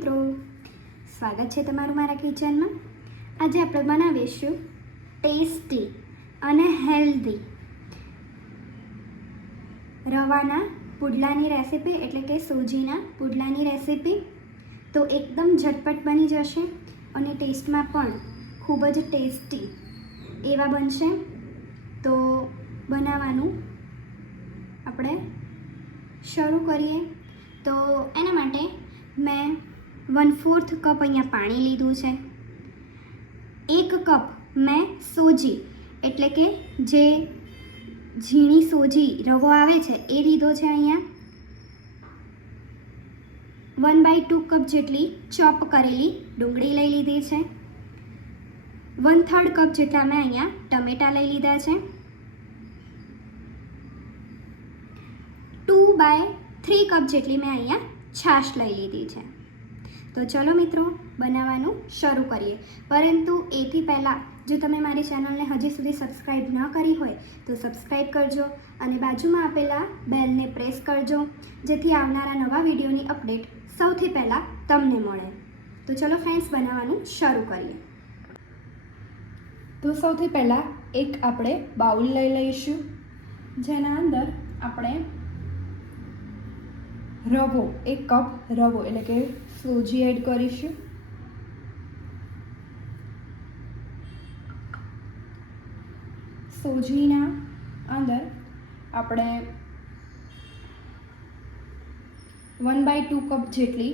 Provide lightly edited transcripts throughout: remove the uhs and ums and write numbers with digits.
મિત્રો, સ્વાગત છે તમારું મારા કિચનમાં। આજે આપણે બનાવીશું ટેસ્ટી અને હેલ્ધી રવાના પુડલાની રેસીપી, એટલે કે સોજીના પુડલાની રેસીપી। તો એકદમ ઝટપટ બની જશે અને ટેસ્ટમાં પણ ખૂબ જ ટેસ્ટી એવા બનશે। તો બનાવવાનું આપણે શરૂ કરીએ। તો એના માટે મેં 1/4 કપ અહીંયા પાણી લીધું છે। 1 કપ મેં સોજી એટલે કે જે ઝીણી સોજી રવો આવે છે એ લીધો છે। અહીંયા 1/2 કપ જેટલી ચોપ કરેલી ડુંગળી લઈ લીધી છે। 1/3 કપ જેટલા મેં અહીંયા ટમેટાં લઈ લીધા છે। 2/3 કપ જેટલી મેં અહીંયા છાશ લઈ લીધી છે। તો ચલો મિત્રો, બનાવવાનું શરૂ કરીએ। પરંતુ એથી પહેલાં જો તમે મારી ચેનલને હજી સુધી સબસ્ક્રાઈબ ન કરી હોય તો સબસ્ક્રાઈબ કરજો અને બાજુમાં આપેલા બેલને પ્રેસ કરજો, જેથી આવનારા નવા વિડીયોની અપડેટ સૌથી પહેલાં તમને મળે। તો ચલો ફ્રેન્ડ્સ, બનાવવાનું શરૂ કરીએ। તો સૌથી પહેલાં એક આપણે બાઉલ લઈ લઈશું, જેના અંદર આપણે રવો 1 કપ રવો એટલે કે સોજી એડ કરીશું। સોજીના અંદર આપણે 1/2 કપ જેટલી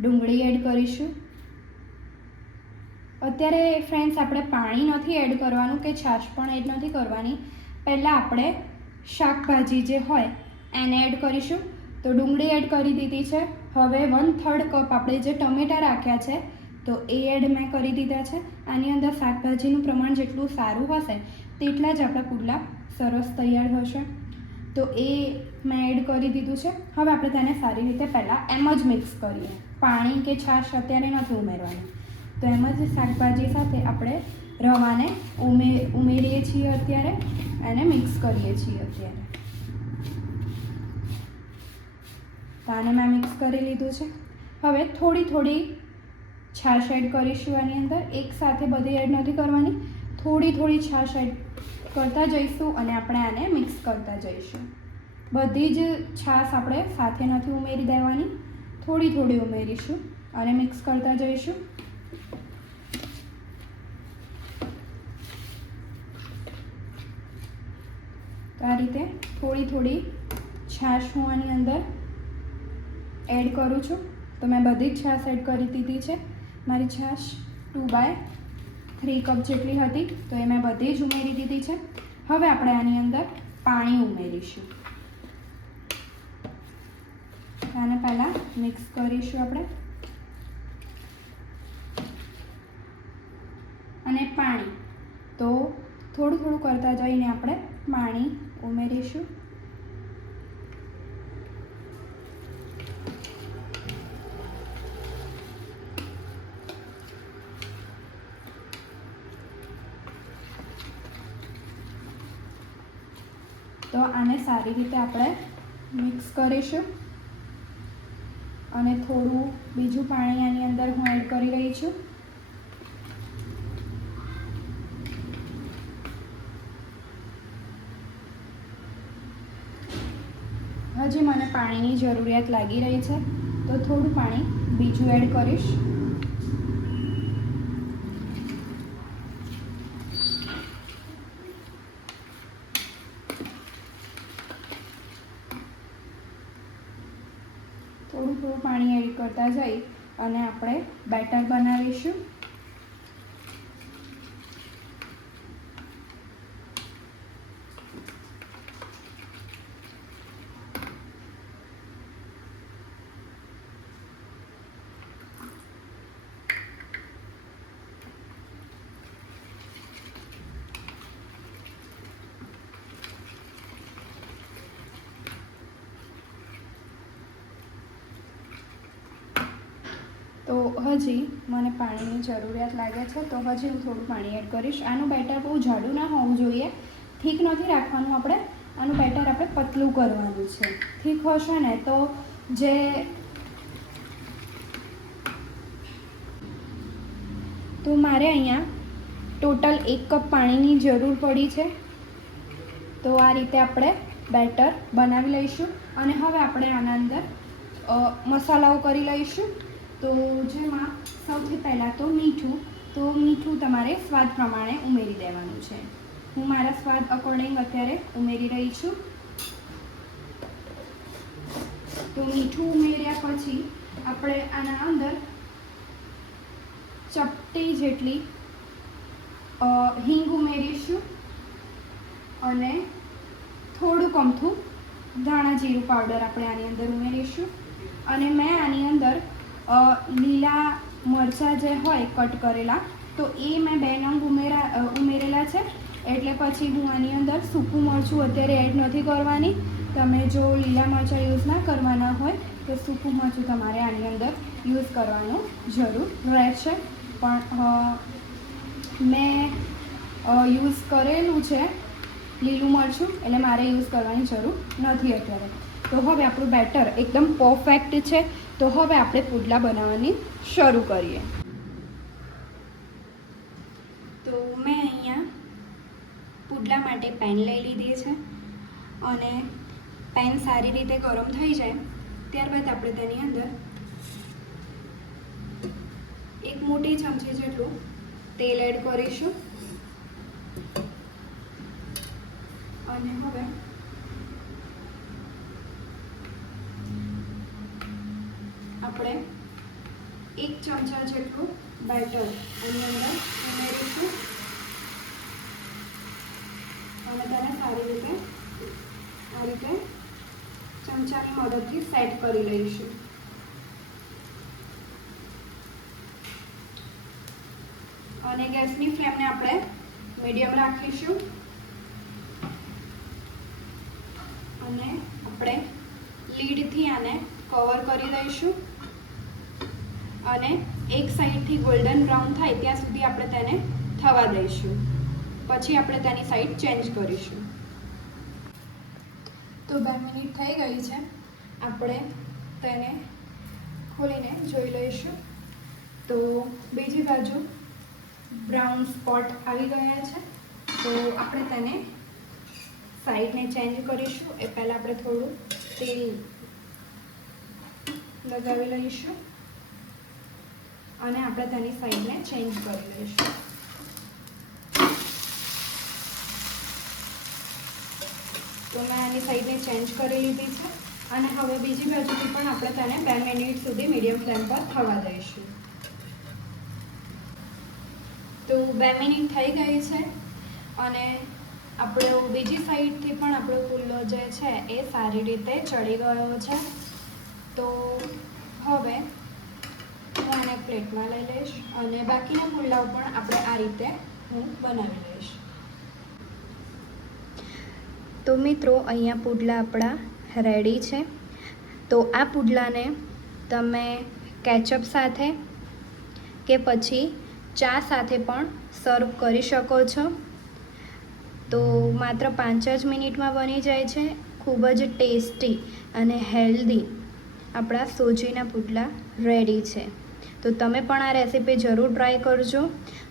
ડુંગળી એડ કરીશું। અત્યારે ફ્રેન્ડ્સ આપણે પાણી નથી એડ કરવાનું કે છાશ પણ એડ નથી કરવાની, પહેલાં આપણે શાકભાજી જે હોય એને એડ કરીશું। તો ડુંગળી એડ કરી દીધી છે। હવે 1/3 કપ આપણે જે ટમેટાં રાખ્યા છે તો એ એડ મેં કરી દીધા છે। આની અંદર શાકભાજીનું પ્રમાણ જેટલું સારું હશે તેટલા જ આપણા પુડલા સરસ તૈયાર થશે। તો એ મેં એડ કરી દીધું છે। હવે આપણે તેને સારી રીતે પહેલાં એમ જ મિક્સ કરીએ, પાણી કે છાશ અત્યારે નથી ઉમેરવાની। તો એમ જ શાકભાજી સાથે આપણે રવાને ઉમેરીએ છીએ અત્યારે, એને મિક્સ કરીએ છીએ અત્યારે। તો આને મેં મિક્સ કરી લીધું છે। હવે થોડી છાશ એડ કરીશું આની અંદર, એક સાથે બધી એડ નથી કરવાની, થોડી છાશ એડ કરતા જઈશું અને આપણે આને મિક્સ કરતા જઈશું। બધી જ છાશ આપણે સાથે નથી ઉમેરી દેવાની, થોડી ઉમેરીશું અને મિક્સ કરતા જઈશું। તો આ રીતે થોડી છાશ હું આની અંદર એડ કરું છું। તો મેં બધી જ છાશ એડ કરી દીધી છે। મારી છાશ 2/3 કપ જેટલી હતી તો એ મેં બધી જ ઉમેરી દીધી છે। હવે આપણે આની અંદર પાણી ઉમેરીશું। આને પહેલાં મિક્સ કરીશું આપણે, અને પાણી તો થોડું કરતા જઈને આપણે પાણી ઉમેરીશું। તો આને સારી રીતે આપણે મિક્સ કરીશું અને થોડું બીજું પાણી આની અંદર હું એડ કરી રહી છું। હજી મને પાણીની જરૂરિયાત લાગી રહી છે તો થોડું પાણી બીજું એડ કરીશ। થોડું પાણી એડ કરતા જઈ અને આપણે બેટર બનાવીશું। તો હજી મને પાણીની જરૂરિયાત લાગે છે, તો હજી હું થોડું પાણી એડ કરીશ। આનું બેટર બહુ જાડું ના હોવું જોઈએ, ઠીક નથી રાખવાનું આપણે, આનું બેટર આપણે પતલું કરવાનું છે। ઠીક હશે ને તો જે તો મારે અહીંયા ટોટલ 1 કપ પાણીની જરૂર પડી છે. તો આ રીતે આપણે બેટર બનાવી લઈશું અને હવે આપણે આના અંદર મસાલાઓ કરી લઈશું. તો જેમાં સૌથી પહેલાં તો મીઠું તમારે સ્વાદ પ્રમાણે ઉમેરી દેવાનું છે. હું મારા સ્વાદ અકોર્ડિંગ અત્યારે ઉમેરી રહી છું. તો મીઠું ઉમેર્યા પછી આપણે આના અંદર ચપટી જેટલી હિંગ ઉમેરીશું અને થોડુંક અમથું ધાણા જીરું પાવડર આપણે આની અંદર ઉમેરીશું. અને મેં આની અંદર લીલા મરચાં જે હોય કટ કરેલા તો એ મેં 2 નંગ ઉમેરેલા છે. એટલે પછી હું આની અંદર સૂકું મરચું અત્યારે એડ નથી કરવાની. તમે જો લીલા મરચાં યુઝ ના કરવાના હોય તો સૂકું મરચું તમારે આની અંદર યુઝ કરવાનું જરૂર રહેશે. પણ મેં યુઝ કરેલું છે લીલું મરચું એટલે મારે યુઝ કરવાની જરૂર નથી અત્યારે. તો હવે આપણું બેટર એકદમ પરફેક્ટ છે. તો હવે આપણે પુડલા બનાવવાની શરૂ કરીએ. તો મેં અહીંયા પુડલા માટે પેન લઈ લીધી છે અને પેન સારી રીતે ગરમ થઈ જાય ત્યારબાદ આપણે તેની અંદર 1 મોટી ચમચી જેટલું તેલ એડ કરીશું. અને હવે આપણે 1 ચમચા જેટલું બેટર આની અંદર ઉમેરીશું અને તેને સારી રીતે આ રીતે ચમચાની મદદથી સેટ કરી લઈશું. અને ગેસની ફ્લેમને આપણે મીડિયમ રાખીશું અને આપણે લીડથી આને કવર કરી દઈશું અને એક સાઈડથી ગોલ્ડન બ્રાઉન થાય ત્યાં સુધી આપણે તેને થવા દઈશું. પછી આપણે તેની સાઈડ ચેન્જ કરીશું. તો 2 મિનિટ થઈ ગઈ છે. આપણે તેને ખોલીને જોઈ લઈશું. તો બીજી બાજુ બ્રાઉન સ્પોટ આવી ગયા છે. તો આપણે તેને સાઈડને ચેન્જ કરીશું. એ પહેલાં આપણે થોડું તેલ લગાવી લઈશું અને આપણે તેની સાઈડને ચેન્જ કરી લઈશું. તો મેં આની સાઈડને ચેન્જ કરી લીધી છે અને હવે બીજી બાજુથી પણ આપણે તેને 2 મિનિટ સુધી મીડિયમ ફ્લેમ પર થવા દઈશું. તો 2 મિનિટ થઈ ગઈ છે અને આપણો બીજી સાઈડથી પણ આપણો પુલ્લો જે છે એ સારી રીતે ચડી ગયો છે. તો હવે હું આને પ્લેટમાં લઈ લઈશ અને બાકીના પુલ્લાઓ પણ આપણે આ રીતે હું બનાવી લઈશ. તો મિત્રો અહીંયા પુડલા આપણા રેડી છે. તો આ પુડલાને તમે કેચઅપ સાથે કે પછી ચા સાથે પણ સર્વ કરી શકો છો. તો માત્ર 5 જ મિનિટમાં બની જાય છે. ખૂબ જ ટેસ્ટી અને હેલ્ધી આપણા સોજીના પુડલા રેડી છે. તો તમે પણ આ રેસીપી જરૂર ટ્રાય કરજો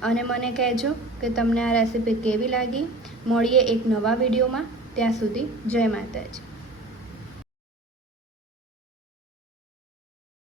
અને મને કહેજો કે તમને આ રેસીપી કેવી લાગી. મળીએ એક નવા વિડીયોમાં. ત્યાં સુધી જય માતાજી.